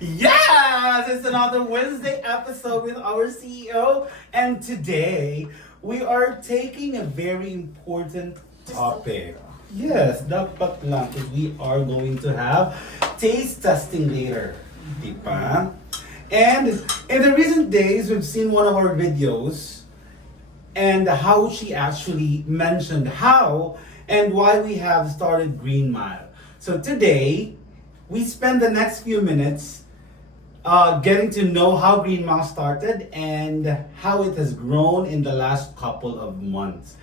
Yes, it's another Wednesday episode with our CEO, and today we are taking a very important topic. Yes, dapat lang, because we are going to have taste testing later. Diba? And in the recent days, we've seen one of our videos and how she actually mentioned how and why we have started GreenMile. So today, we spend the next few minutes getting to know how GreenMile started and how it has grown in the last couple of months.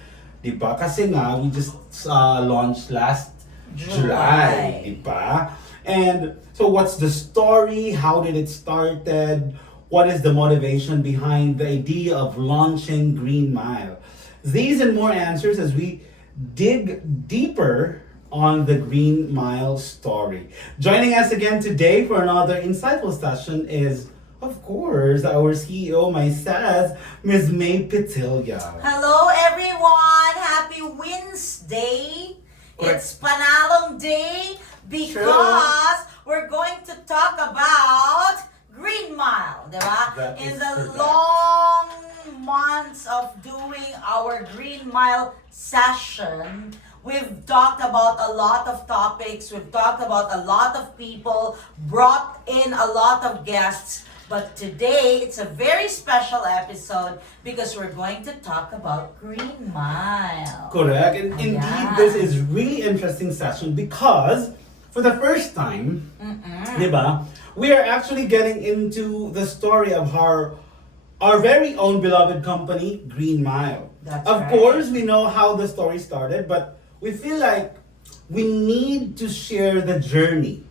Diba? Kasi nga, we just launched last July. Diba? And so what's the story? How did it started? What is the motivation behind the idea of launching GreenMile? These and more answers as we dig deeper on the GreenMile story. Joining us again today for another insightful session is, of course, our CEO, myself, Ms. May Petilla. Hello everyone! Happy Wednesday! It's Panalong Day because we're going to talk about GreenMile, diba? That In is the correct. long months of doing our GreenMile session, we've talked about a lot of topics, we've talked about a lot of people, brought in a lot of guests, but today it's a very special episode because we're going to talk about GreenMile. Correct. And indeed, Ayan. this is really interesting session because for the first time, diba, we are actually getting into the story of our very own beloved company, GreenMile. That's of right. course, we know how the story started, but we feel like we need to share the journey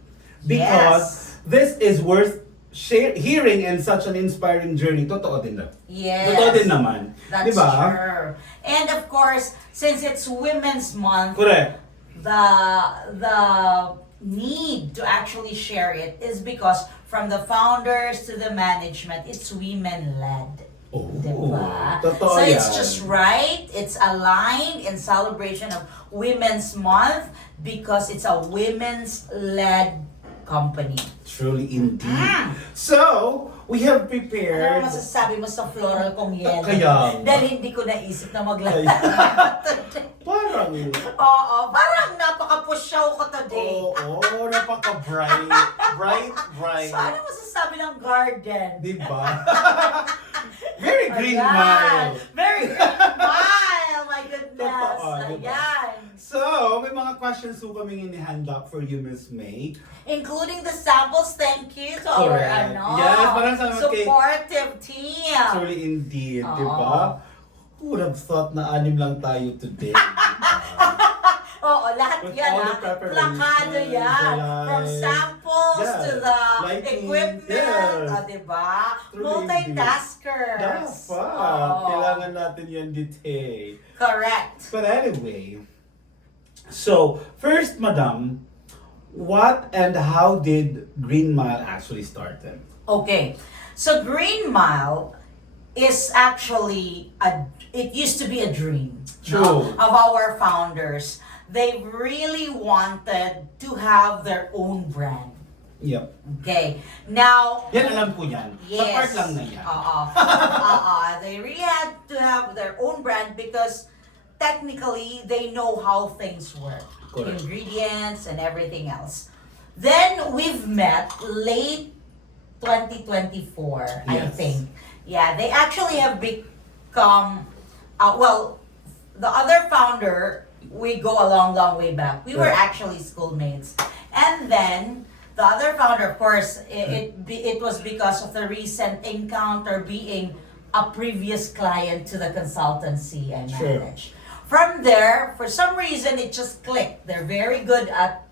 because this is worth hearing and such an inspiring journey. Totoo din na. Yes. Totoo din naman. That's Diba? true. And of course, since it's Women's Month, Correct. the need to actually share it is because from the founders to the management, it's women-led. Oh, Diba? totoo So it's yan. just right, it's aligned in celebration of Women's Month because it's a women's-led company. Truly indeed. So, we have Ano prepared... masasabi mo sa floral kong yelo? Kaya nga. Dahil hindi ko naisip na maglagay. Parang... Oo, parang napaka-pusyaw ko today. Oo, napaka-bright. Bright. So ano masasabi ng garden? Diba? Very green Ayan. mile. Very green mile, my goodness. Totoo, diba? Ayan. So, may mga questions po kaming inihanda for you, Miss May. Including the samples, thank you to Correct. our Yes, parang sabi mo kay- supportive team. Truly indeed, Oo. diba? Who would have thought na anim lang tayo today? Oo, lahat With yan all the ha. preparations, Plakado yan. the From lights. samples Yeah. to the Lighting, equipment. yes. Diba? Truly Multitaskers. Dapat. Oo. Kailangan natin yan detail. Correct. But anyway, so first, Madam, what and how did GreenMile actually started? Okay. So GreenMile is actually it used to be a dream True. of our founders. They really wanted to have their own brand. Yep. Okay. Now, Yan, alam ko yan. Sa yes. part lang na yan. They really had to have their own brand because technically they know how things work. Correct. Ingredients and everything else. Then we've met late 2024, I Yes. think. Yeah, they actually have become, the other founder, we go a long way back. We were Right. actually schoolmates. And then, the other founder, of course, it was because of the recent encounter being a previous client to the consultancy I Sure. manage. From there, for some reason, it just clicked. They're very good at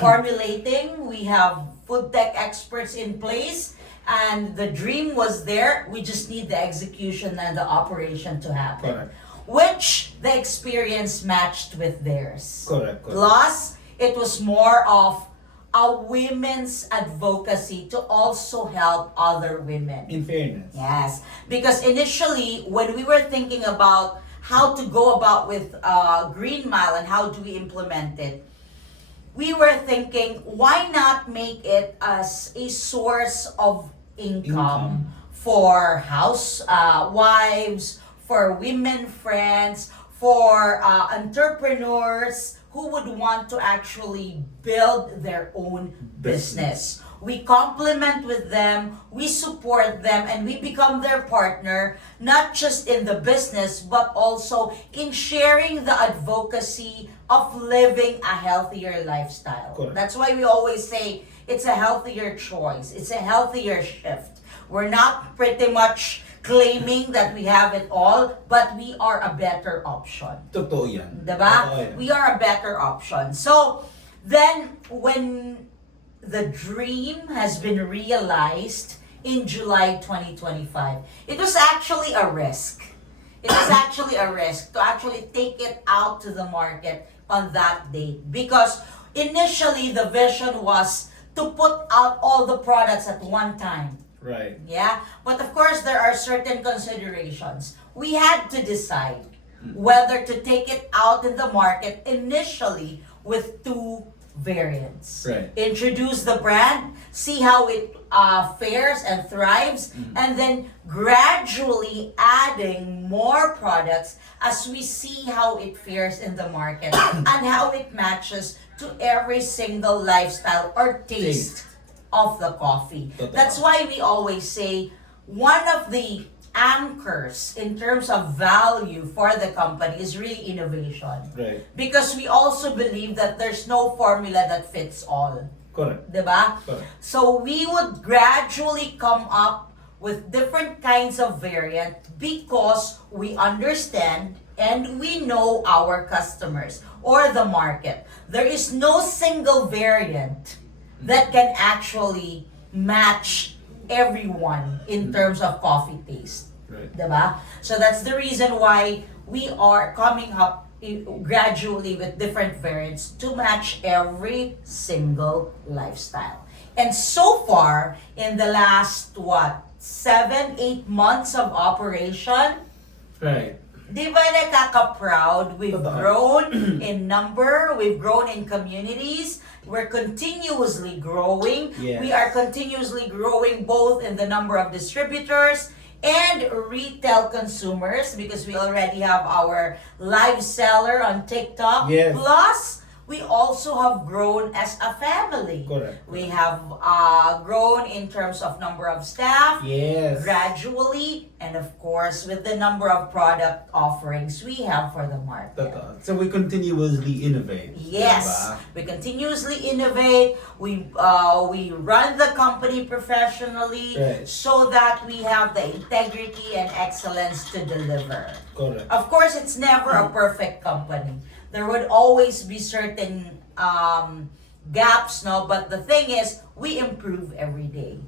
formulating. We have food tech experts in place. And the dream was there. We just need the execution and the operation to happen. Correct. Which the experience matched with theirs. Correct. Plus, it was more of a women's advocacy to also help other women. In fairness. Yes, because initially when we were thinking about how to go about with GreenMile and how do we implement it, we were thinking, why not make it as a source of income for wives, for women friends, for entrepreneurs who would want to actually build their own business. We complement with them, we support them, and we become their partner, not just in the business, but also in sharing the advocacy of living a healthier lifestyle. Correct. That's why we always say it's a healthier choice, it's a healthier shift. We're not pretty much claiming that we have it all, but we are a better option. Totoo yan. Diba? Totoo yan. We are a better option. So, then, when the dream has been realized in July 2025, it was actually a risk. It was actually a risk to actually take it out to the market on that date. Because initially, the vision was to put out all the products at one time. Right. Yeah, but of course there are certain considerations. We had to decide whether to take it out in the market initially with two variants. Right. Introduce the brand, see how it fares and thrives, and then gradually adding more products as we see how it fares in the market and how it matches to every single lifestyle or taste of the coffee. Totoo. That's why we always say one of the anchors in terms of value for the company is really innovation. Right. Because we also believe that there's no formula that fits all. Correct. Diba? Correct. So we would gradually come up with different kinds of variant because we understand and we know our customers or the market. There is no single variant that can actually match everyone in terms of coffee taste. Right. Diba? So that's the reason why we are coming up gradually with different variants to match every single lifestyle. And so far, in the last, 7-8 months of operation, Right. di ba nakaka-proud? We've Totoo. grown in number, we've grown in communities, we're continuously growing. Yes. We are continuously growing both in the number of distributors and retail consumers because we already have our live seller on TikTok. Yes. Plus, we also have grown as a family. Correct. We have grown in terms of number of staff, Yes. gradually, and of course, with the number of product offerings we have for the market. Totoo. So we continuously innovate. Yes, Diba? we continuously innovate. We run the company professionally Right. so that we have the integrity and excellence to deliver. Correct. Of course, it's never a perfect company. There would always be certain gaps, no? But the thing is, we improve every day.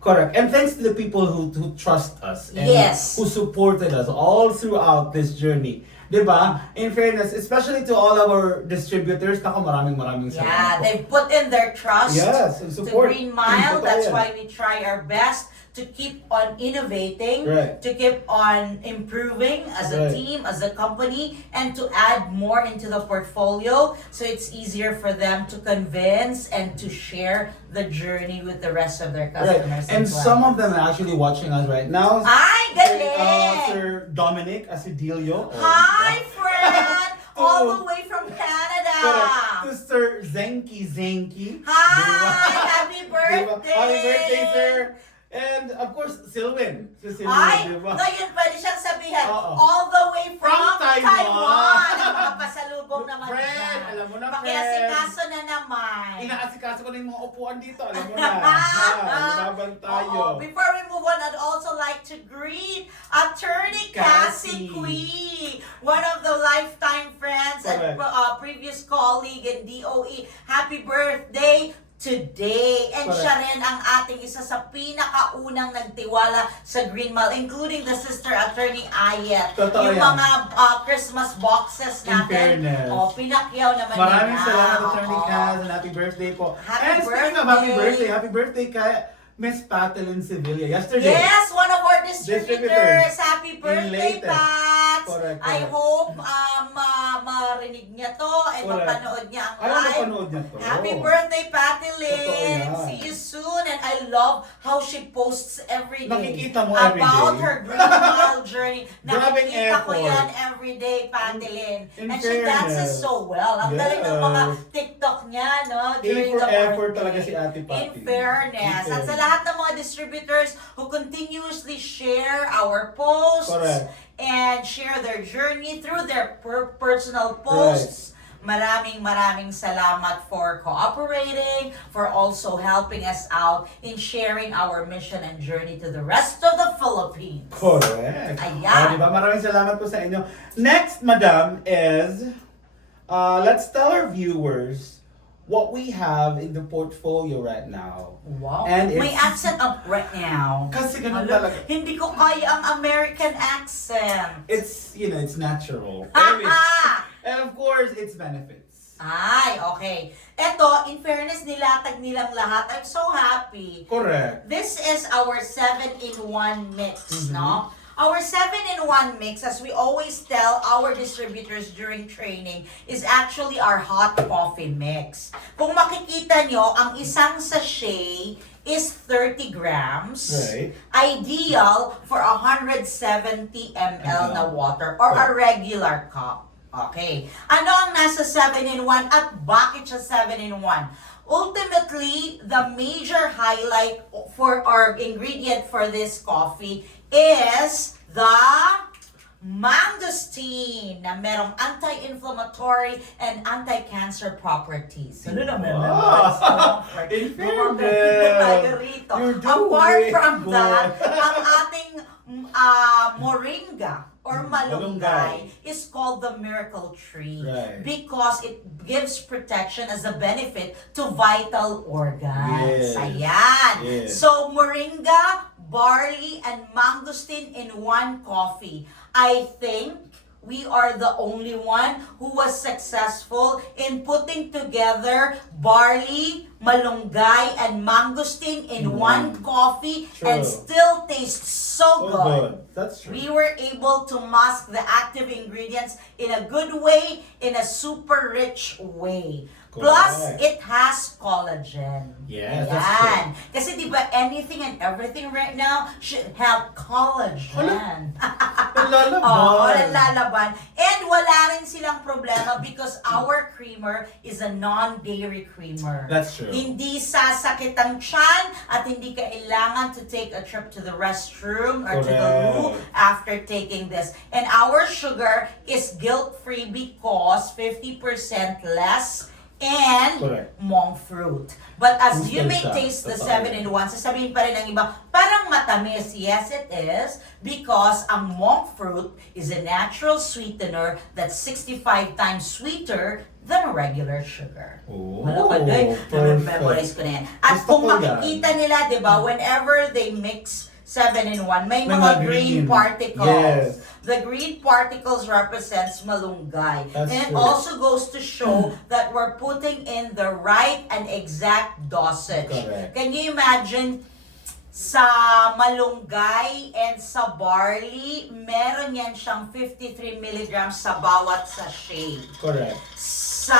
Correct. And thanks to the people who trust us and Yes. who supported us all throughout this journey. Diba? In fairness, especially to all our distributors, naku, maraming Yeah, salamat po. they've put in their trust Yes, and to support. GreenMile. Totoo That's yan. why we try our best to keep on innovating, Right. to keep on improving as a Right. team, as a company, and to add more into the portfolio so it's easier for them to convince and to share the journey with the rest of their Right. customers. And some of them are actually watching us right now. Ay, galing! Sir Dominic Asidilio. Hi, friend! All the way from Canada! Correct. To Sir Zenki Zenki. Hi! Diba? Happy birthday! Happy birthday, sir! And of course, Silwin. Si Silwin, Ay, diba? ngayon pwede siyang sabihin, Oo. all the way from From Taiwan. Taiwan. Ang makapasalubong naman Friend, dyan. alam mo na, Pakiasikaso na naman. Inaasikaso ko na yung mga upuan dito. Alam mo na. Laban tayo. Oo. Before we move on, I'd also like to greet Attorney Cassie Cassie. Cui, one of the lifetime friends and Correct. previous colleague in DOE. Happy birthday today. And Correct. siya rin ang ating isa sa pinakaunang nagtiwala sa GreenMile, including the sister attorney Ayet. Totoo Yung yan. mga Christmas boxes In natin. fairness. Pinakyaw naman Maraming nila. salamat, Attorney Oo. Kaz, and happy birthday po. Happy and speaking of birthday. happy birthday kay Miss Patelin Sevilla yesterday. Yes, one of our distributors. Distributors. Happy In birthday, Leyte. Pat! Correct, I correct. hope marinig niya to and Correct. mapanood niya ang Ay, live. napanood niya to. Happy birthday, Patty Totoo Lynn! yan. See you soon. And I love how she posts every day. Nakikita mo every about day. her GreenMile journey. Grabing Nakikita ko effort. yan every day, Patty Lynn. In And she dances fairness. so well. Ang galing ng mga Yes. TikTok niya, no? A During for the effort birthday. talaga si Ate Patty. In fairness. At sa lahat ng mga distributors who continuously share our posts Correct. and share their journey through their personal posts. Maraming salamat for cooperating, for also helping us out in sharing our mission and journey to the rest of the Philippines. Correct. Ayan. Diba? Maraming salamat po sa inyo. Next, madam, is let's tell our viewers what we have in the portfolio right now. Wow. And May it's- accent up right now. Kasi ganun Alam, talaga. hindi ko kaya ang American accent. It's, it's natural. And of course, it's benefits. Ay, okay. Eto, in fairness, nilatag nilang lahat. I'm so happy. Correct. This is our 7-in-1 mix, Mhm. no? Our 7-in-1 mix, as we always tell our distributors during training, is actually our hot coffee mix. Kung makikita nyo, ang isang sachet is 30 grams. Right. Ideal for 170 ml na water or a regular cup. Okay. Ano ang nasa 7-in-1 at bakit siya 7-in-1? Ultimately, the major highlight for our ingredient for this coffee is the mangosteen na merong anti-inflammatory and anti-cancer properties. Ano na In fairness, you're Apart doing from good. that, ang ating moringa or malunggay is called the miracle tree Right. because it gives protection as a benefit to vital organs. Yes. Ayan. Yes. So, moringa, barley, and mangosteen in one coffee. I think we are the only one who was successful in putting together barley, malunggay, and mangosteen in one coffee and True. still tastes so good. That's true. We were able to mask the active ingredients in a good way, in a super rich way. Plus, Correct. it has collagen. Yes, that's Ayan. Kasi di ba anything and everything right now should have collagen. Nalalaban. Oo, nalalaban. And wala rin silang problema because our creamer is a non-dairy creamer. That's true. Hindi sasakit ang tiyan at hindi kailangan to take a trip to the restroom or to the loo Correct. after taking this. And our sugar is guilt-free because 50% less and Correct. monk fruit. But as you Boosted may siya. taste the Totoo. 7-in-1, sasabihin pa rin ng iba, parang matamis. Yes, it is. Because ang monk fruit is a natural sweetener that's 65 times sweeter than regular sugar. Oh, Malakadoy. perfect. Na-memorize ko na yan. At Gusto kung ko yan. makikita nila, di ba, whenever they mix 7-in-1, may May mga mga green green. particles. Yes. The green particles represents malunggay. That's And it true. also goes to show that we're putting in the right and exact dosage. Correct. Can you imagine sa malunggay and sa barley, meron yan siyang 53 milligrams sa bawat sachet. Correct. Sa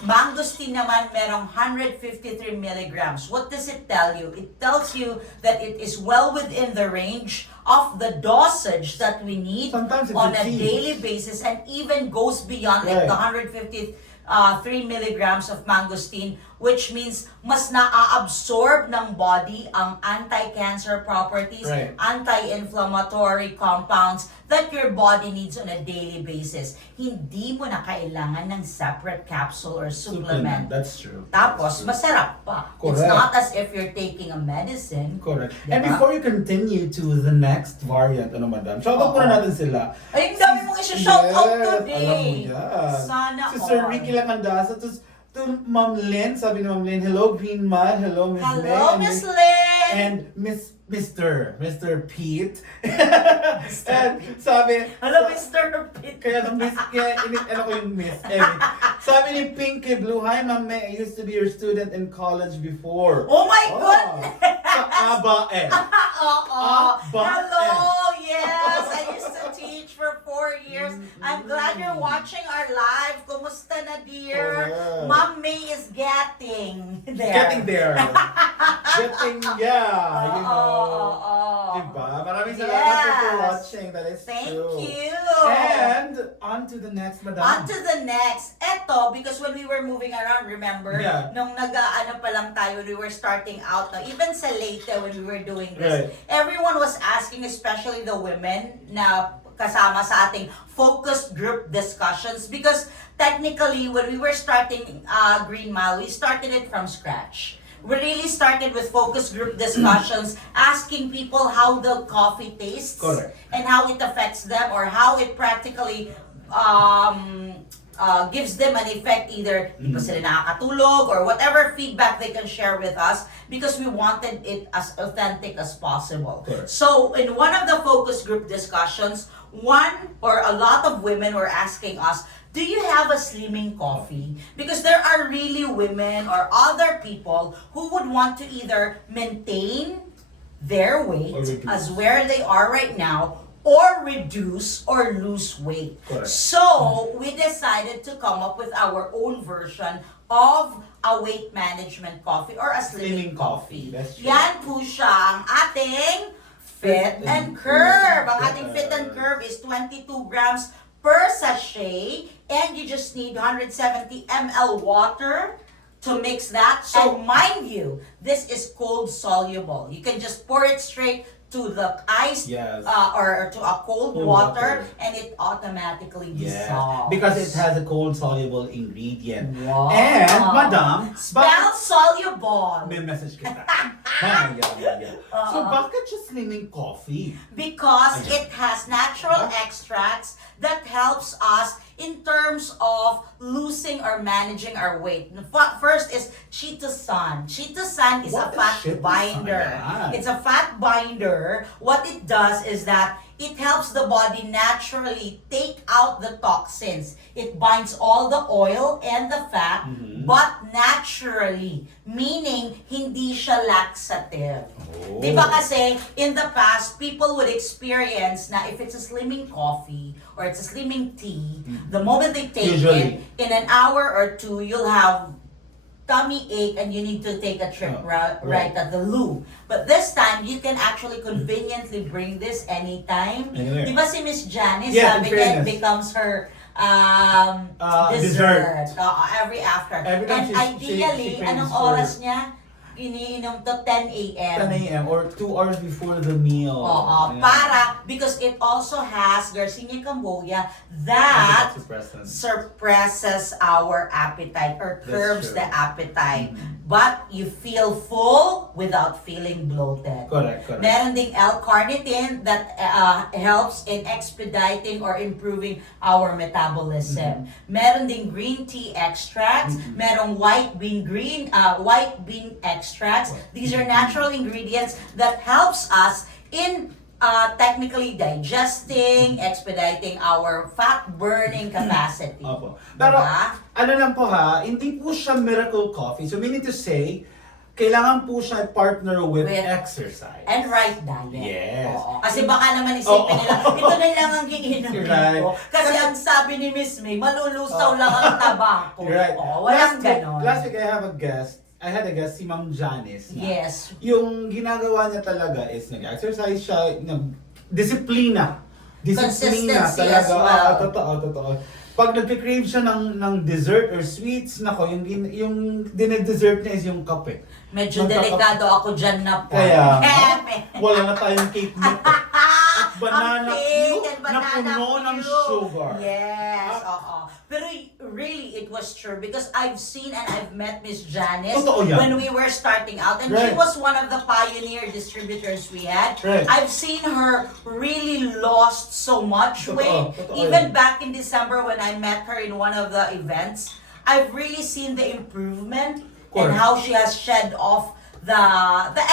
mangosteen naman, merong 153 milligrams. What does it tell you? It tells you that it is well within the range of the dosage that we need Sometimes it's on a a cheese. daily basis and even goes beyond like Right. the 153 milligrams of mangosteen, which means mas naa-absorb ng body ang anti-cancer properties, Right. anti-inflammatory compounds that your body needs on a daily basis. Hindi mo na kailangan ng separate capsule or supplement. That's true. Tapos, That's true. masarap pa. It's Correct. not as if you're taking a medicine. Correct. Diba? And before you continue to the next variant, madam? Shoutout Oo. muna natin sila. Ay, ang dami mong isa-shout out today. Alam mo yan. Sana Si Sir all. Ricky Lacandasa, to Ma'am Lynn, sabi ni Ma'am Lynn, hello GreenMile, hello Miss May, Hello, Miss Lynn! and Mr. Pete. And sabi, Hello, Mr. Pitt. kaya ano ko yung miss. Sabi ni Pinky Blue, hi Ma'am May, I used to be your student in college before. Oh my goodness! Sa ABA. Oo. Ah, but- Hello, yes! I used to teach for 4 glad you're watching our live. Kumusta na, dear? Correct. Ma'am May is getting there. Getting there. Getting, yeah, you know. Diba? Maraming salamat po for watching. That is Thank true. you. And on to the next, madam. On to the next. Eto, because when we were moving around, remember, Yeah. nung nag-ano pa lang tayo, we were starting out, no? Even sa Leyte when we were doing this, Right. everyone was asking, especially the women na kasama sa ating focused group discussions, because technically, when we were starting GreenMile, we started it from scratch. We really started with focus group discussions, asking people how the coffee tastes. Correct. And how it affects them, or how it practically gives them an effect, either di ba sila nakakatulog or whatever feedback they can share with us, because we wanted it as authentic as possible. Correct. So in one of the focus group discussions, one or a lot of women were asking us, do you have a slimming coffee? Because there are really women or other people who would want to either maintain their weight Or reduce. as where they are right now, or reduce or lose weight. Correct. So, we decided to come up with our own version of a weight management coffee or a slimming Slimming coffee. coffee. That's true. Yan po siya ang ating Fit and Curve. Ang ating Fit and Curve is 22 grams per sachet, and you just need 170 ml water to mix that. So mind you, this is cold soluble. You can just pour it straight to the ice, Yes. or to a cold Cold water, water. and it automatically Yes, dissolves. because it has a cold soluble ingredient. Wow. And, madam, Spell soluble. may message kita. Yeah. So, bakit siya slimming coffee? Because Ayan. it has natural extracts that helps us in terms of losing or managing our weight. First is chitosan. Chitosan is What a is fat chitosan? binder. Yan. It's a fat binder. What it does is that it helps the body naturally take out the toxins. It binds all the oil and the fat, but naturally, meaning hindi siya laxative. Oh. Di ba kasi, in the past, people would experience na if it's a slimming coffee or it's a slimming tea, the moment they take Usually. it, in an hour or two, you'll have tummy ache and you need to take a trip Oh, right right. at the loo. But this time, you can actually conveniently bring this anytime. Anywhere. Di ba si Miss Janice, Yeah, in sabi niya, it fairness. becomes her Dessert. dessert. Every after. Every time And she ideally, craves anong for- oras niya? Iniinom to 10 a.m. 10 a.m. or 2 hours before the meal. Oo, Yeah. para, because it also has Garcinia cambogia that Antidepressant. suppresses our appetite or That's curbs true. the appetite. But you feel full without feeling bloated. Correct. Meron ding L-carnitine that helps in expediting or improving our metabolism. Meron ding green tea extracts, merong white bean extracts. These are natural ingredients that helps us in technically digesting, expediting our fat burning capacity. Opo. Pero, Diba? ano lang po ha, hindi po siya miracle coffee. So, meaning to say, kailangan po siya partner with exercise. And right diet. Yes. Oo. Kasi baka naman isipin nila, ito na lang ang iinumin Right. ko. Kasi ang sabi ni Miss May, malulusaw lang ang tabako. You're right. Oo, walang Last ganon. week, I had a guest, si Ma'am Janice. Na, Yes. Yung ginagawa niya talaga is nag-exercise siya, disiplina. Disiplina Consistency talaga. as well. Totoo. Pag nagka-crave siya ng dessert or sweets, nako, yung dinedessert niya is yung kape. Medyo Magkaka- delikado ako dyan na po. Kaya, Kepe. wala na tayong cake nito. At banana Ang cake cue and na banana puno ng cue. sugar. Yes, oo. Pero really, it was true because I've seen and I've met Miss Janice Totoo yan. when we were starting out. And she Right. was one of the pioneer distributors we had. Right. I've seen her really lost so much Totoo, weight. totoo Even yan. back in December when I met her in one of the events, I've really seen the improvement and Correct. how she has shed off the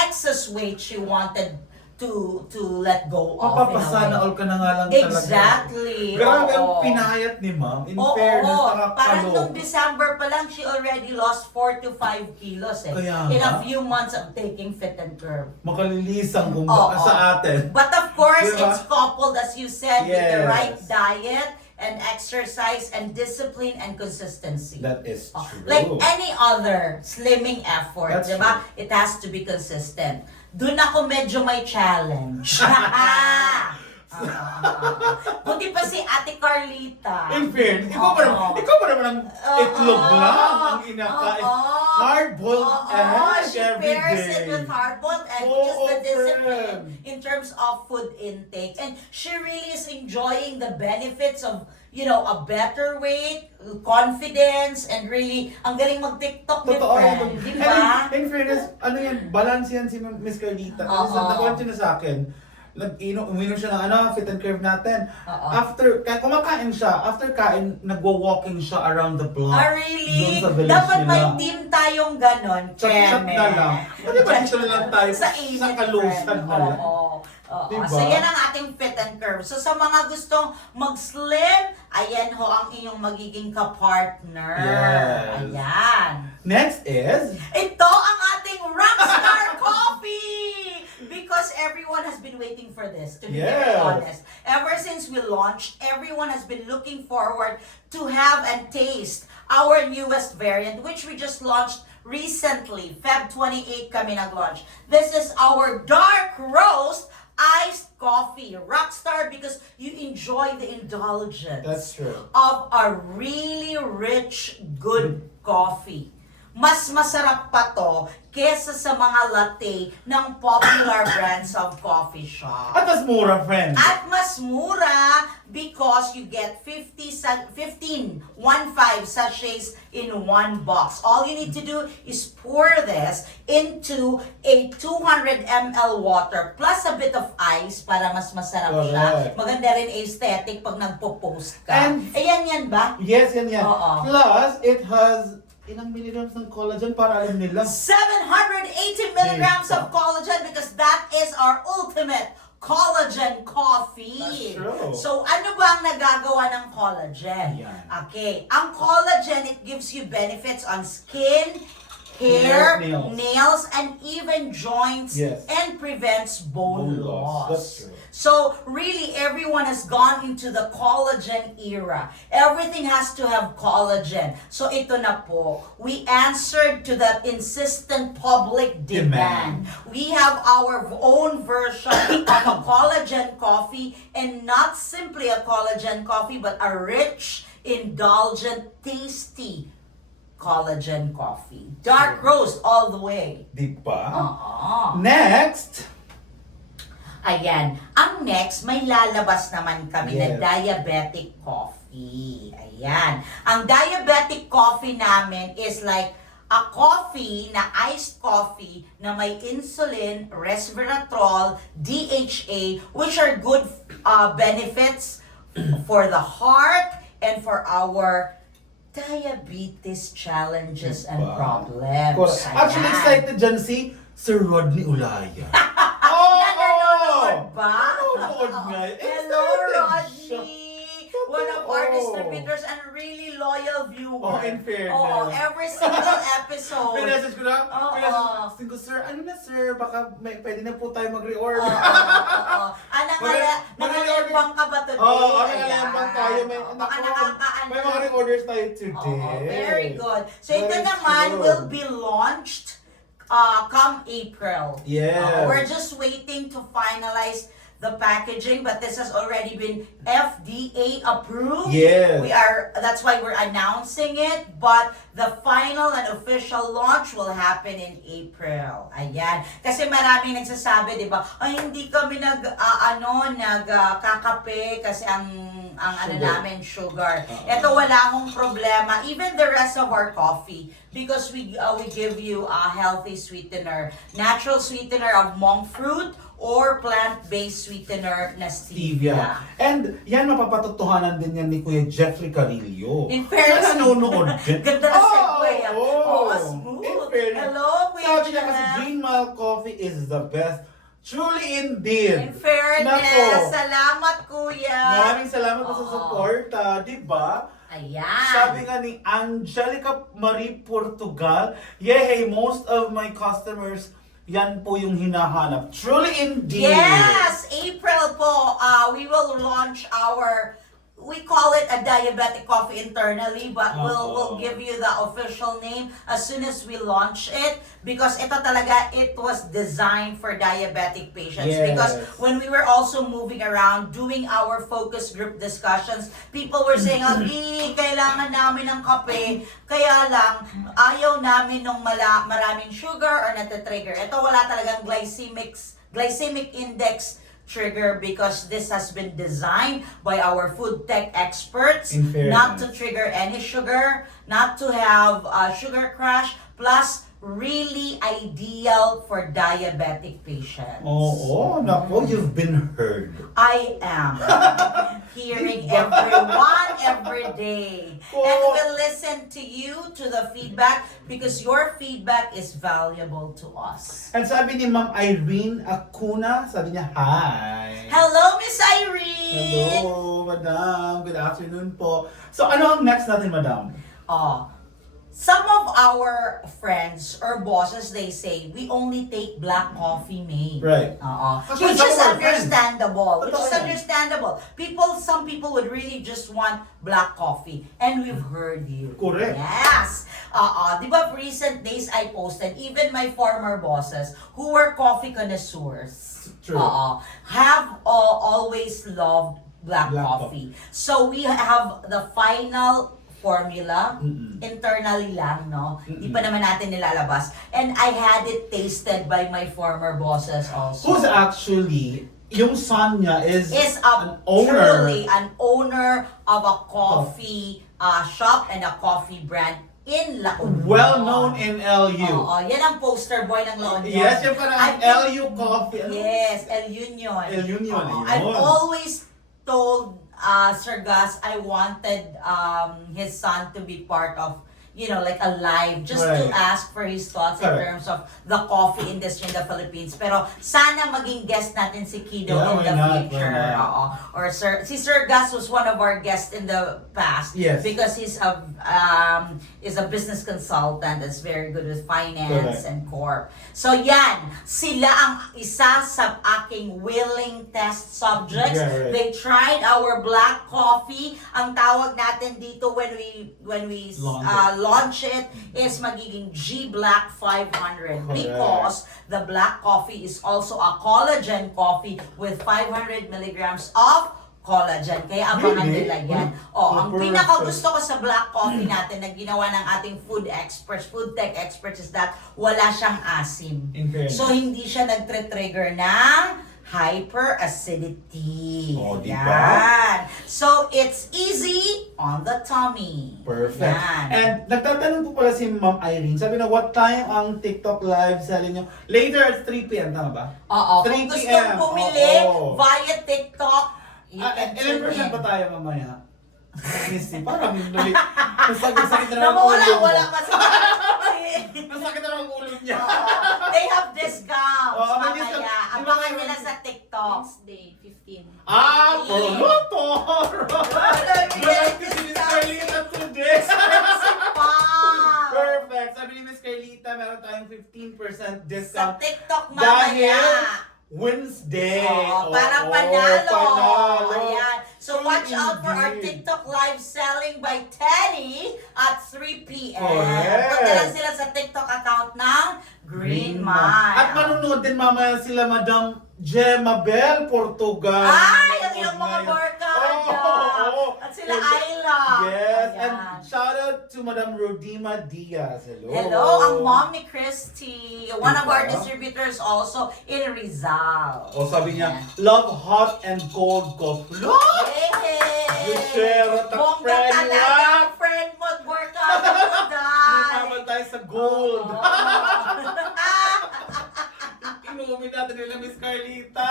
excess weight she wanted to let go of. Mapapasana all ka na nga lang talaga. Exactly. Grabe ang Oo. pinayat ni Ma'am. In Oo, fairness, parang nung nakakalo. December pa lang, she already lost 4 to 5 kilos eh. Kaya In a nga. few months of taking Fit and Curve. Makalilisang kung Oo. sa atin. But of course, Diba? it's coupled, as you said, with the Yes. right diet and exercise and discipline and consistency. That is true. Like any other slimming effort, That's di ba? true. It has to be consistent. Doon ako medyo may challenge. Buti pa si Ate Carlita. In fairness, ikaw pa naman ang itlog lang ang inakain. Hard-boiled egg She every pairs day. it with hard-boiled egg, Oo, which is the discipline friend. in terms of food intake. And she really is enjoying the benefits of, you know, a better weight, confidence, and really, ang galing mag-TikTok ni Totoo. friend. Di ba? And in fairness, ano yan, balance yan si Miss Carlita. Nakwento na sa akin. Uminom siya ng fit and curve natin. After, kumakain siya, after kain, nagwa-walking siya around the block. Really? Doon sa village Dapat nila. may team tayong ganon, Chat-chat Keme. na lang. Pwede ba dito na lang tayo Sa init, sa kalusan friend. na lang? Oo. Diba? So yan ang ating fit and curve. So sa mga gustong mag-slim, ayan ho ang inyong magiging ka-partner. Yes. Ayan. Next is... Ito ang ating Rockstar Coffee! Because everyone has been waiting for this, to be very Yes. honest. Ever since we launched, everyone has been looking forward to have and taste our newest variant, which we just launched recently. Feb 28 kami nag-launch. This is our dark roast iced coffee. Rockstar because you enjoy the indulgence That's true. of a really rich, good coffee. Mas masarap pa to kesa sa mga latte ng popular brands of coffee shop. At mas mura, friend. At mas mura because you get 15 sachets in one box. All you need to do is pour this into a 200 ml water plus a bit of ice para mas masarap siya. Correct. Maganda rin aesthetic pag nagpo-post ka. And- Ayan yan ba? Yes, yan. Oo. Plus, it has ilang milligrams ng collagen para alam nila. 780 milligrams of collagen because that is our ultimate collagen coffee. That's true. So, ano ba ang nagagawa ng collagen? Yan. Okay. Ang collagen, it gives you benefits on skin, hair, nails, and even joints, Yes. and prevents bone Bone loss. loss. That's true. So really, everyone has gone into the collagen era. Everything has to have collagen. So ito na po, we answered to that insistent public demand. We have our own version of a collagen coffee, and not simply a collagen coffee, but a rich, indulgent, tasty collagen coffee. Dark roast all the way. Di ba? Uh-huh. Next! Ayan. Ang next, may lalabas naman kami na Yes. diabetic coffee. Ayan. Ang diabetic coffee namin is like a coffee na iced coffee na may insulin, resveratrol, DHA, which are good benefits for the heart and for our diabetes challenges and Diba? problems. Actually, Ayan. excited dyan si Sir Rodney Ulaya. Nanonood ba? Nanonood nga. Hello, Excited siya. Rodney! One of our Totoo. distributors and really loyal viewer. Oh, in fairness. Oo, every single episode. Pinasage ko na. Oo. Pinasage ko, sir, ano na sir, baka pwede na po tayo mag-reorder. Oo. Nangalembang ka ba today? Oo, nangalembang tayo. Baka nakakaano. May mga reorders tayo today. Oo, very good. So ito Very naman true. will be launched come April. Yes. We're just waiting to finalize the packaging, but this has already been FDA approved. Yes. That's why we're announcing it, but the final and official launch will happen in April. Ayan. Kasi maraming nagsasabi, 'di ba? Ay, hindi kami nagkakape kasi ang ano Sugar. namin sugar. Ito wala akong problema. Even the rest of our coffee, because we give you a healthy sweetener, natural sweetener of monk fruit or plant-based sweetener na stevia. Stevia. And yan, mapapatotohanan din yan ni Kuya Jeffrey Carillo. In fairness, na nanonood din. ganda na segue. Oo. Smooth. In fairness. Hello, Kuya Sabi niya kasi Jeff. GreenMile coffee is the best. Truly indeed. In fairness, Nako. salamat, Kuya. Maraming salamat po sa Oo. suporta, di ba? Ayan. Sabi nga ni Angelica Marie Portugal, yay, most of my customers, yan po yung hinahanap. Truly indeed. Yes, April po, we will launch our we call it a diabetic coffee internally, but we'll Oo. give you the official name as soon as we launch it, because ito talaga, it was designed for diabetic patients. Yes. Because when we were also moving around doing our focus group discussions, people were saying, kailangan namin ng kape, kaya lang ayaw namin ng maraming sugar or natitrigger. Ito wala talagang glycemic index trigger, because this has been designed by our food tech experts In fairness. not to trigger any sugar, not to have sugar crash, plus really ideal for diabetic patients. Oo, nako, you've been heard. I am hearing everyone every day. And we'll listen to you, to the feedback, because your feedback is valuable to us. And sabi ni Ma'am Irene Acuna, sabi niya, hi. Hello, Miss Irene! Hello, Madam. Good afternoon po. So, ano ang next natin, Madam? Some of our friends or bosses, they say, we only take black coffee, May. Right. Actually, Which some is of our friends. understandable. Which Totoo is yan. understandable. Some people would really just want black coffee. And we've heard you. Correct. Yes. Di ba, recent days I posted, even my former bosses, who were coffee connoisseurs, True. have always loved black Black coffee. So we have the final formula, internally lang, no? Di pa naman natin nilalabas. And I had it tasted by my former bosses also. Who's actually, yung son niya is an truly an owner of a coffee shop and a coffee brand in La Union. well known in LU. Yan ang poster boy ng La Union. Yes, yung parang LU Coffee. Yes, El Union. El Union, yun. I've always told Sir Gus, I wanted his son to be part of, like a live, just to Right. ask for his thoughts in Correct. terms of the coffee industry in the Philippines. Pero sana maging guest natin si Kido Yeah, in why the not? future. Why not? Or si Sir Gus was one of our guests in the past. Yes. Because he's is a business consultant that's very good with finance Correct. and corp. So yan, sila ang isa sa aking willing test subjects. Yeah, right. They tried our black coffee. Ang tawag natin dito when we launch it is magiging G Black 500, because the black coffee is also a collagen coffee with 500 milligrams of collagen. Kaya abangan Really? nila yan. Ang Super pinaka gusto ko sa black coffee natin na ginawa ng ating food tech experts is that wala siyang asim. In fairness. So hindi siya nagtre-trigger ng hyperacidity. Di ba? Yan. So it's easy on the tummy. Perfect. Yan. And nagtatanong po pala si Ma'am Irene, sabi na, what time ang TikTok live selling nyo? Later at 3 p.m., tama ba? Oo. 3 Kung gusto p.m. bumili Oo. via TikTok, you can Ilan tune percent in. ba tayo mamaya? Missy, parang nuli. Nasakit na ng Wala ulo mo. pa sa Nasakit na ng ulo niya. They have discounts Oo, may mamaya. discount. Abangan nila sa TikTok. Wednesday, 15. Motor! Grabe si Miss Carlita today. Perfect. Sabi ni Miss Carlita, meron tayong 15% Sa discount. TikTok Dahil mamaya. Wednesday. Para Oo, panalo. panalo. Ayan. So watch out for our Indeed. TikTok live selling by Teddy at 3 p.m. Correct. Punta lang sila sa TikTok account ng GreenMile. At manunod din mamaya sila Madam Gemma Bell, Portugal. Ay, ang iyong mga barkada. Oo. At sila Ayla. Yes, Ayan. and shout out to Madam Rodima Diaz. Hello. Hello, ang mom ni Christy. One of our Diba? distributors also in Rizal. O sabi niya, love hot and cold coffee. Look! Hey! Luchero, Bongga friend talaga lang. ang friend mo, barkada mo, dahil. Lumaban tayo sa gold. Inumin natin nila Miss Carlita.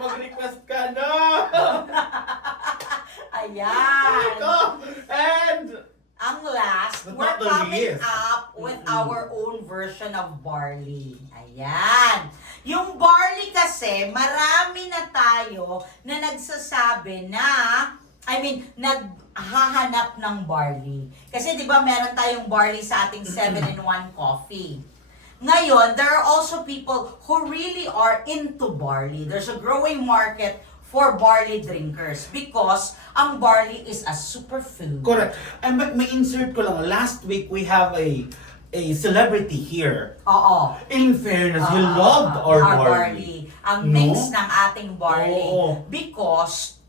Mag-request ka na. Ayan. And Ang last, But we're not the coming least. up with our own version of barley. Ayan. Yung barley kasi, marami na tayo na nagsasabi na, naghahanap ng barley. Kasi di ba meron tayong barley sa ating 7-in-1 coffee. Ngayon, there are also people who really are into barley. There's a growing market for barley drinkers because ang barley is a superfood. Correct. And may insert ko lang. Last week, we have a celebrity here. Oo. In fairness, he loved our barley. Ang mix ng ating barley. Oo. Because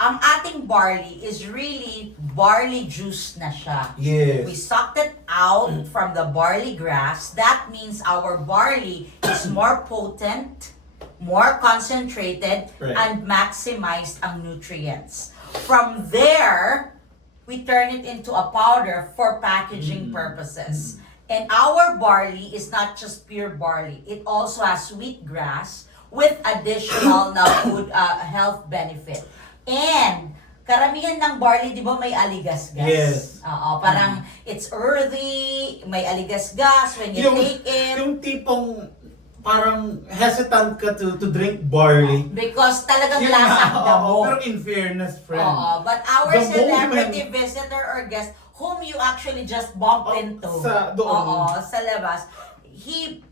ang ating barley is really barley juice na siya. Yes. We sucked it out from the barley grass. That means our barley is more potent, more concentrated, Right. and maximized ang nutrients. From there, we turn it into a powder for packaging purposes. And our barley is not just pure barley. It also has wheatgrass with additional na food health benefit. And karamihan ng barley, di ba may aligasgas? Yes. Oo, parang it's earthy, may aligasgas when you take it. Yung tipong parang hesitant ka to drink barley. Because talagang Yun lasang nga, damo. Pero in fairness, friend. Oo, but our the celebrity moment- visitor or guest whom you actually just bumped into doon. oo, sa labas, he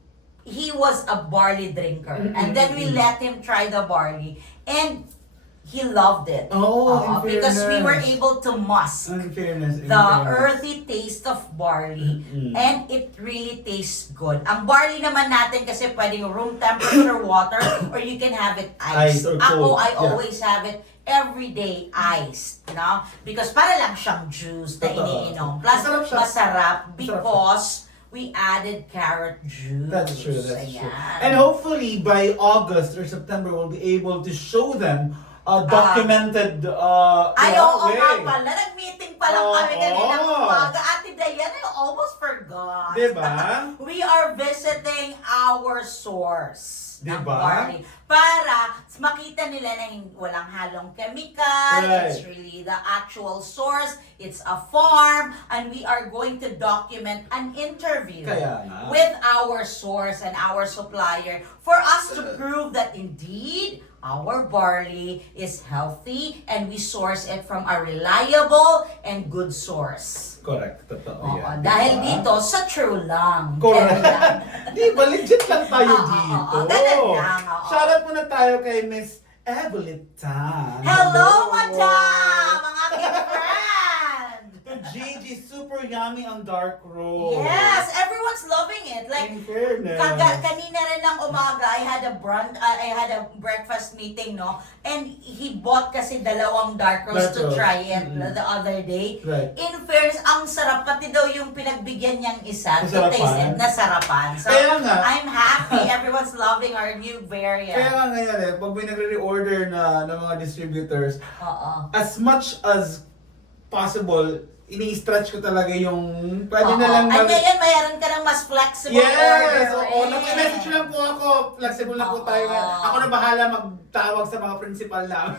was a barley drinker. And then we let him try the barley and he loved it. Oh, in because we were fairness. able to mask In fairness, in the fairness. earthy taste of barley Mm-mm. and it really tastes good. Ang barley naman natin kasi pwedeng room temperature water or you can have it iced. Ice or Ako, cold, I yeah. always have it everyday iced, no? Because para lang siyang juice na Totoo. iniinom. Plus, Masarap siya. masarap because we added carrot juice. That's true, that's Ayan. true. And hopefully by August or September, we'll be able to show them documented Ay, oo way. nga pala. Nag-meeting pa lang kami kanina Oo. umaga. Ate Diana, I almost forgot. Diba? We are visiting our source. ng Diba? barley. Para makita nila na walang halong chemical. Right. It's really the actual source. It's a farm. And we are going to document an interview Kaya nga. with our source and our supplier for us to prove that indeed our barley is healthy and we source it from a reliable and good source. Correct. Totoo Oo, yan. dahil Diba? dito, sa true lang. Correct. Kaya lang. Di ba? Legit lang tayo Oo, dito. oo, ganun lang, oo. Shoutout muna tayo kay Miss Evelyn Tan. Hello, madam! Ang aking friend! Gigi, super yummy ang dark roast. Yes, everyone's loving it. Like, In fairness. kanina rin ng umaga, I had a breakfast meeting, no? And he bought kasi dalawang dark roast Dark to roast. try it Mm-mm. the other day. Right. In fairness, ang sarap. Pati daw yung pinagbigyan niyang isa to Nasarapan? taste it, nasarapan. So, Kaya nga. I'm happy. Everyone's loving our new variant. Kaya nga ngayon pag may nagre-reorder na ng mga distributors, Oo. as much as possible, ini-stretch ko talaga yung pwede na Oo. lang At ngayon, mayroon ka ng mas flexible order. Yes! Oo, nag-message lang po ako. Flexible lang po tayo. Oo. Ako na bahala magtawag sa mga principal namin.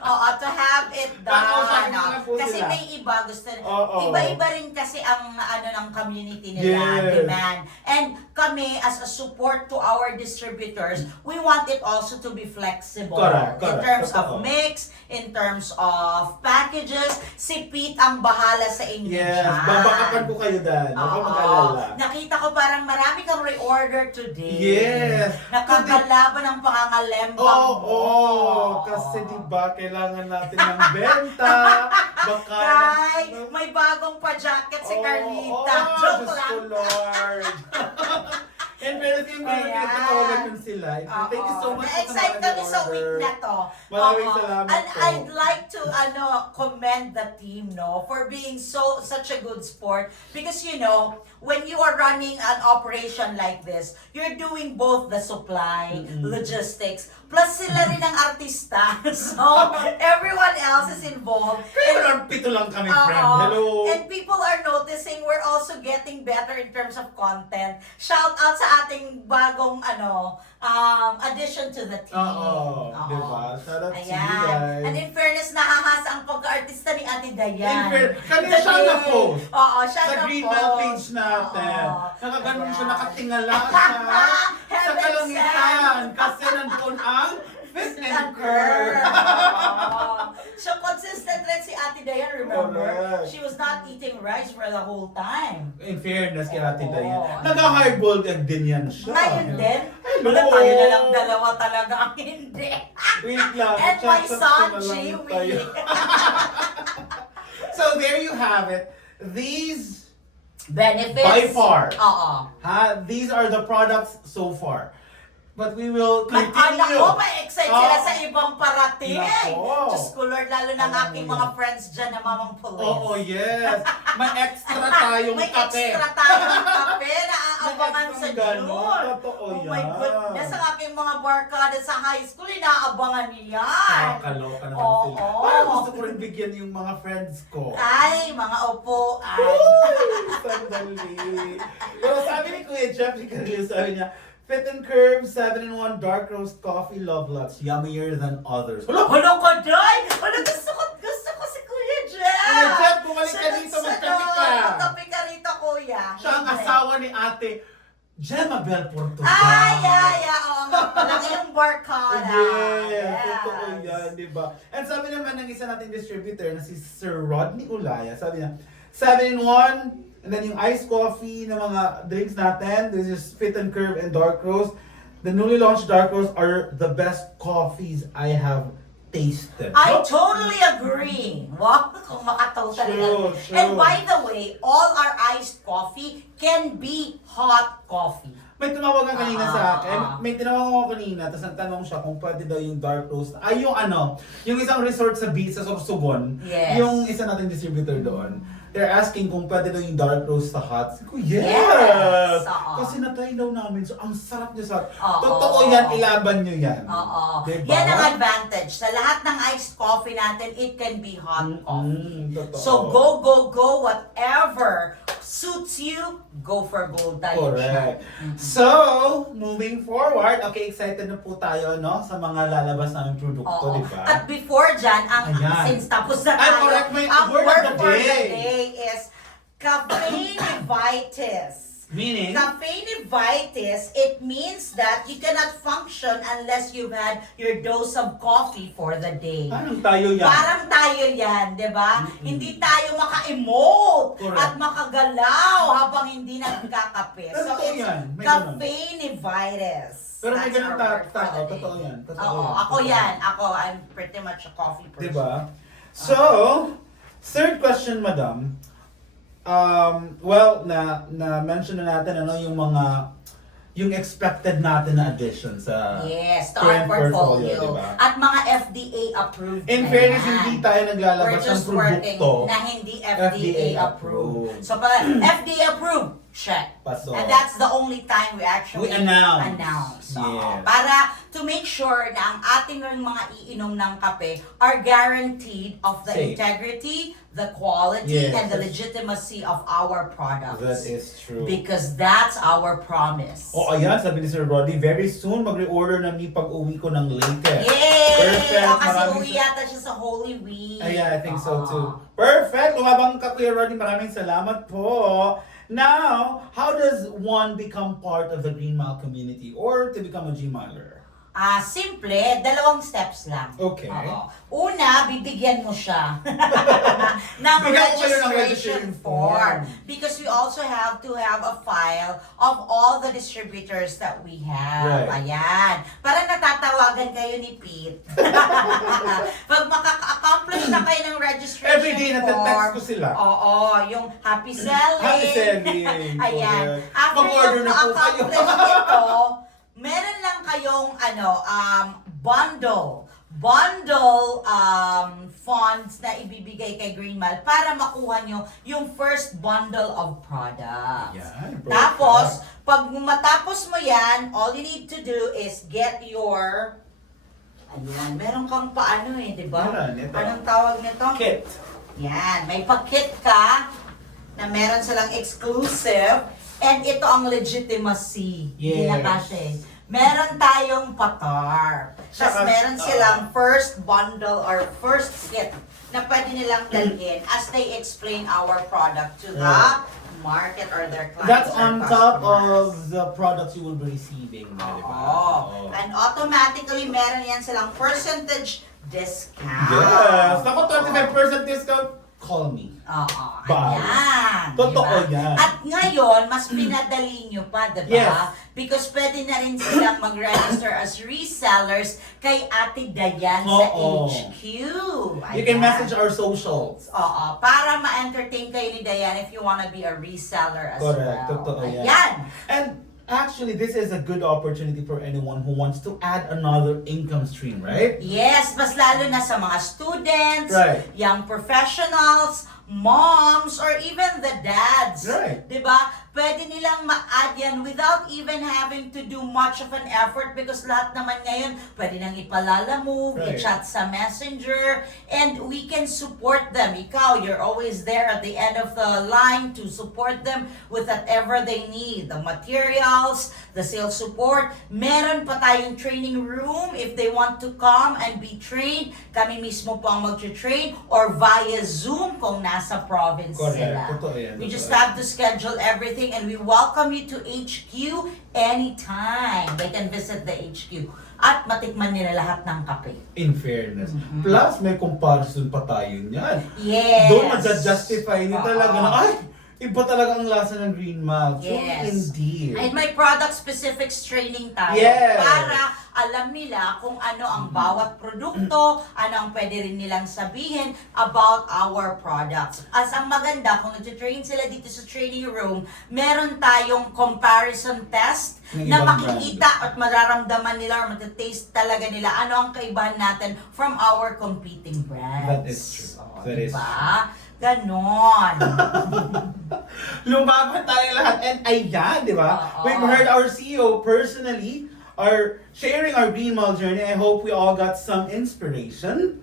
Oo, to have it Tama, done. sabi na po Kasi sila. may iba gusto, Oo. iba-iba rin kasi ang ng community nila, Yes. demand. And kami, as a support to our distributors, we want it also to be flexible. Correct, In correct. terms Totoo. of mix, in terms of packages, si Pete ang bahala sa inyo Yes, dyan. babakapan ko kayo dyan. Huwag ka Oo. mag-alala. Nakita ko parang marami kang reorder today. Yes. Nakakalaban ang pangangalembang Oo, mo. kasi diba, kailangan natin ng benta. Baka... Kay, may bagong pa-jacket si Oo, Carlita. oo, Joke Diyos lang. ko, Lord. And pero yung Ayan. pinagkatawagan yun sila. Thank you so much. Na-excite kami sa week na to. Maraming Oo. salamat And po. I'd like to commend the team, no, for being such a good sport. Because, when you are running an operation like this, you're doing both the supply, logistics, plus sila rin ang artista. So, everyone else is involved. Kaya lang, pito lang kami, friend. Oo. Hello. And people are noticing we're also getting better in terms of content. Shout out sa ating bagong addition to the team. Oo. Diba? Shout out to you Ayan. guys. And in fairness, nahahasa ang pagka-artista ni Ate Dayan. Kanina siya na-post. Oo, siya Sa na-post. GreenMile page natin. Oo. Nakaganon siya, Ayan. nakatingala siya. sa Heaven kalangitan. Kasi nandun ang fit and curve. Oo. So, consistent rin si Ate Dayan, remember? Correct. She was not eating rice for the whole time. In fairness kay Ate Oo. Dayan, nag-hardboiled egg din yan siya. Ngayon din? Ay, Wala, tayo na lang dalawa talaga ang hindi. Wait lang. And my chat-chat son, ko na lang Jiwi. tayo. So there you have it. These, Benefits. by far, Oo. these are the products so far. But we will Anak continue. ko, ma-excite sila sa ibang parating. Nako. Diyos ko Lord, lalo ng Alam aking mo mga yan. friends dyan na mamang pulis. Oo, yes. May extra tayong May kape. extra tayong kape na aabangan May sa extra ganon. June. Totoo Oh my yan. goodness, ang aking mga barkada sa high school, inaabangan niyan. Nakakaloka naman Oo. sila. Parang gusto ko rin bigyan yung mga friends ko. Ay, mga upuan. Sandali. Pero sabi ni Kuya Jeff, sabi niya, Fit and Curve 7-in-1 Dark Roast Coffee Love Lots, yummier than others. Hala! Hulong ko, Joy! Hulong, gusto ko si Kuya Jeff! Kuya Jeff, bumalik ka dito, magkape ka. Magkape ka rito, Kuya. Siya ang asawa ni Ate Gemma Bel Portugal. Ay, oo nga pala. Yung barkada. Yes, totoo yan, di ba? And sabi naman ng isa nating distributor na si Sir Rodney Ulaya, sabi niya, 7-in-1, and then yung iced coffee na mga drinks natin, this is Fit and Curve and Dark Roast. The newly launched Dark Roast are the best coffees I have tasted. I totally agree. Wow, kung makataw talaga. True. And by the way, all our iced coffee can be hot coffee. May tumawag nga kanina sa akin. Ah. May tinawag ako kanina, tapos nagtanong siya kung pwede daw yung dark roast. Ay, yung yung isang resort sa beach sa Sorsogon. Yes. Yung isa nating distributor doon. They're asking kung pwede daw yung dark roast sa hot. Sabi ko, yes! Yes! Oo. Kasi na-try daw namin. So, ang sarap niya sa hot. Oo. Totoo yan, ilaban nyo yan. Oo. Diba? Yan ang advantage. Sa lahat ng iced coffee natin, it can be hot coffee. Totoo. So go, whatever suits you, go for gold tayo. Correct. So, moving forward, okay, excited na po tayo, no? Sa mga lalabas namin produkto, Oo. di ba? At before dyan, Ayan. since tapos na Ay, tayo, correct, may ang word word of the for the day. day is caffeinitis. Meaning? Caffeinitis, it means that you cannot function unless you've had your dose of coffee for the day. Parang tayo yan. Parang tayo yan, di ba? Hindi tayo maka-emote Correct. at makagalaw habang hindi nagkakape. Pero So totoo it's yan. May ganun. caffeinitis. Pero may That's ganun our word for tao, the day. totoo yan. Totoo Oo, yan. ako yan. I'm pretty much a coffee person. Diba? So, third question, madam. Well, na-mention na natin yung expected natin na addition sa Yes, to our current portfolio. diba? At mga FDA approved In na fairness, yan. hindi tayo We're naglalabas ng just working produkto. na hindi FDA FDA approved. So, pa FDA approved, check. Paso. And that's the only time we actually We announce. So, Yes. para to make sure na ang ating mga iinom ng kape are guaranteed of the Safe. integrity, the quality, Yes. and the legitimacy of our products. That is true. Because that's our promise. O ayan, sabi ni Sir Roddy, very soon magre-order na ni pag-uwi ko ng latest. Yay! Perfect. Kasi Maraming uwi yata siya sa Holy Week. Ayan, I think so Oo. too. Perfect! Lumabang ka, Kuya Roddy. Maraming salamat po. Now, how does one become part of the GreenMile community or to become a Gmiler? Simple, dalawang steps lang. Okay. Oo. Una, bibigyan mo siya ng Bigyan ko kayo ng registration form. Because we also have to have a file of all the distributors that we have. Right. Ayan. Para natatawagan kayo ni Pete. Pag makaka-accomplish na kayo ng registration Every day, form. natatext ko sila. Oo, yung happy selling. Happy selling. Ayan. Correct. After Mag-order yung na po kayo. accomplish ito, meron lang kayong bundle funds na ibibigay kay GreenMile para makuha nyo yung first bundle of products. Ayan, perfect. Tapos, pag matapos mo yan, all you need to do is get your ayan, meron kang paano di ba? Meron, ito. Anong tawag nito? Kit. Yan, may pakit ka na meron silang exclusive and ito ang legitimacy. Hindi na Yes. kasi. Meron tayong patar. Tapos Saka- meron silang first bundle or first kit na pwede nilang dalhin as they explain our product to the market or their clients. That's or on top customers. of the products you will be receiving. di ba? Oo. And automatically meron yan silang percentage discount. Yes! Ako 25% discount call me. Oo, Bye. ayan. Totoo diba? yan. At ngayon, mas pinadali nyo pa, diba? Yes. Because pwede na rin silang mag-register as resellers kay Ate Dayan sa Oo. HQ. You can Ayan. message our socials. Oo, para ma-entertain kayo ni Dayan if you wanna be a reseller as Correct. well. Totoo yan. Ayan. And actually, this is a good opportunity for anyone who wants to add another income stream, right? Yes, mas lalo na sa mga students, Right. young professionals, moms, or even the dads. Right. Diba? Pwede nilang ma-add yan without even having to do much of an effort because lahat naman ngayon pwede nang ipalalamove, Right. i-chat sa messenger, and we can support them. Ikaw, you're always there at the end of the line to support them with whatever they need. The materials, the sales support. Meron pa tayong training room if they want to come and be trained. Kami mismo po ang mag-train or via Zoom kung nasa province Correct. sila. Totoo yan. We Totoo just yan. have to schedule everything and we welcome you to HQ anytime. They can visit the HQ. At matikman nila lahat ng kape. In fairness. Plus, may comparison pa tayo niyan. Yes. Doon mag-justify niyo talaga na, Oo. ay, iba talaga ang lasa ng GreenMile. True Yes. indeed. And may product specifics training tayo Yes. para alam nila kung ano ang bawat produkto, ano ang pwede rin nilang sabihin about our products. As ang maganda, kung nag-train sila dito sa training room, meron tayong comparison test Ng na ibang makikita at mararamdaman nila or matataste talaga nila ano ang kaibahan natin from our competing brands. That is true. Oo, That is diba? Ganon. Lumaban tayo lahat. And ayan, di ba? Oo. We've heard our CEO personally are sharing our GreenMile journey. I hope we all got some inspiration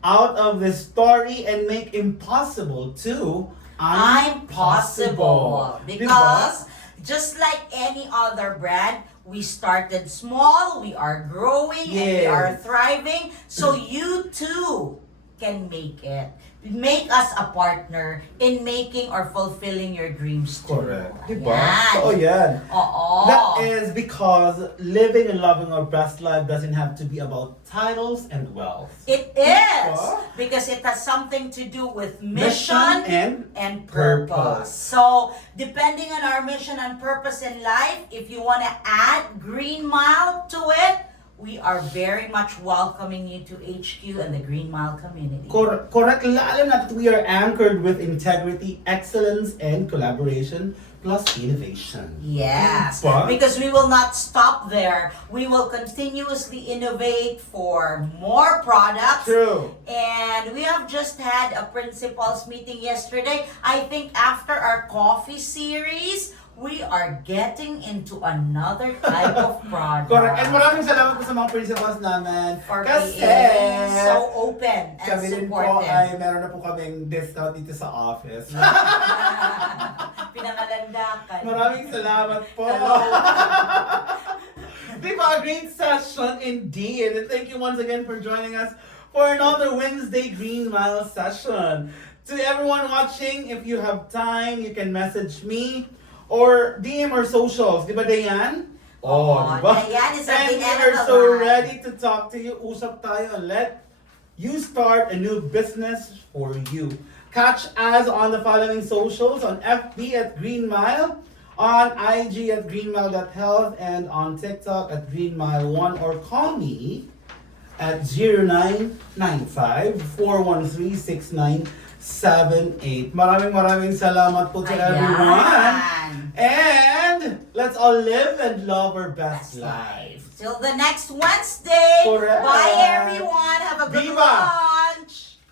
out of this story and make impossible to I'm possible. Di ba? Because just like any other brand, we started small, we are growing, and we Yes. are thriving. So you too can make it. Make us a partner in making or fulfilling your dreams too. Correct. Diba? Ayan. So, yan. Oo. That is because living and loving our best life doesn't have to be about titles and wealth. It is. Diba? Because it has something to do with Mission mission and purpose. purpose. So, depending on our mission and purpose in life, if you want to add GreenMile to it, we are very much welcoming you to HQ and the GreenMile community. Correct. Lalo na that we are anchored with integrity, excellence, and collaboration, plus innovation. Yes, Diba? because we will not stop there. We will continuously innovate for more products. True. And we have just had a principals meeting yesterday. I think after our coffee series, we are getting into another type of product. Correct. And maraming salamat po sa mga principals namin. For Kasi being so open and kami din po supportive. ay meron na po kaming discount dito sa office. Pinangalandakan. Maraming salamat po. Hello. Diba, a great session indeed. And thank you once again for joining us for another Wednesday GreenMile session. To everyone watching, if you have time, you can message me or DM our socials. Diba, Dayan? Diba? Dayan is at And the we end are of the so line. ready to talk to you. Usap tayo and let you start a new business for you. Catch us on the following socials: on FB at GreenMile, on IG at greenmile.health, and on TikTok at GreenMile1, or call me at 0995-413-6978. Maraming salamat po to everyone. And let's all live and love our best life. Till the next Wednesday. Correct. Bye everyone. Have a good Viva! one.